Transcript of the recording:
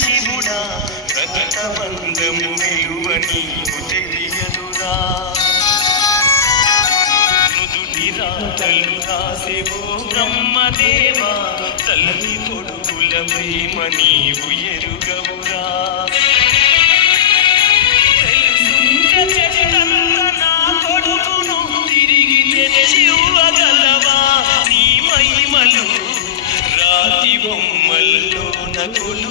శివుడా ప్రకట బంధము విలువ నీకు తెలియదురా నుదుటి రాతలు రాసేవో బ్రహ్మదేవా తల్లి కొడుకుల ప్రేమ నీవు ఎరుగవురా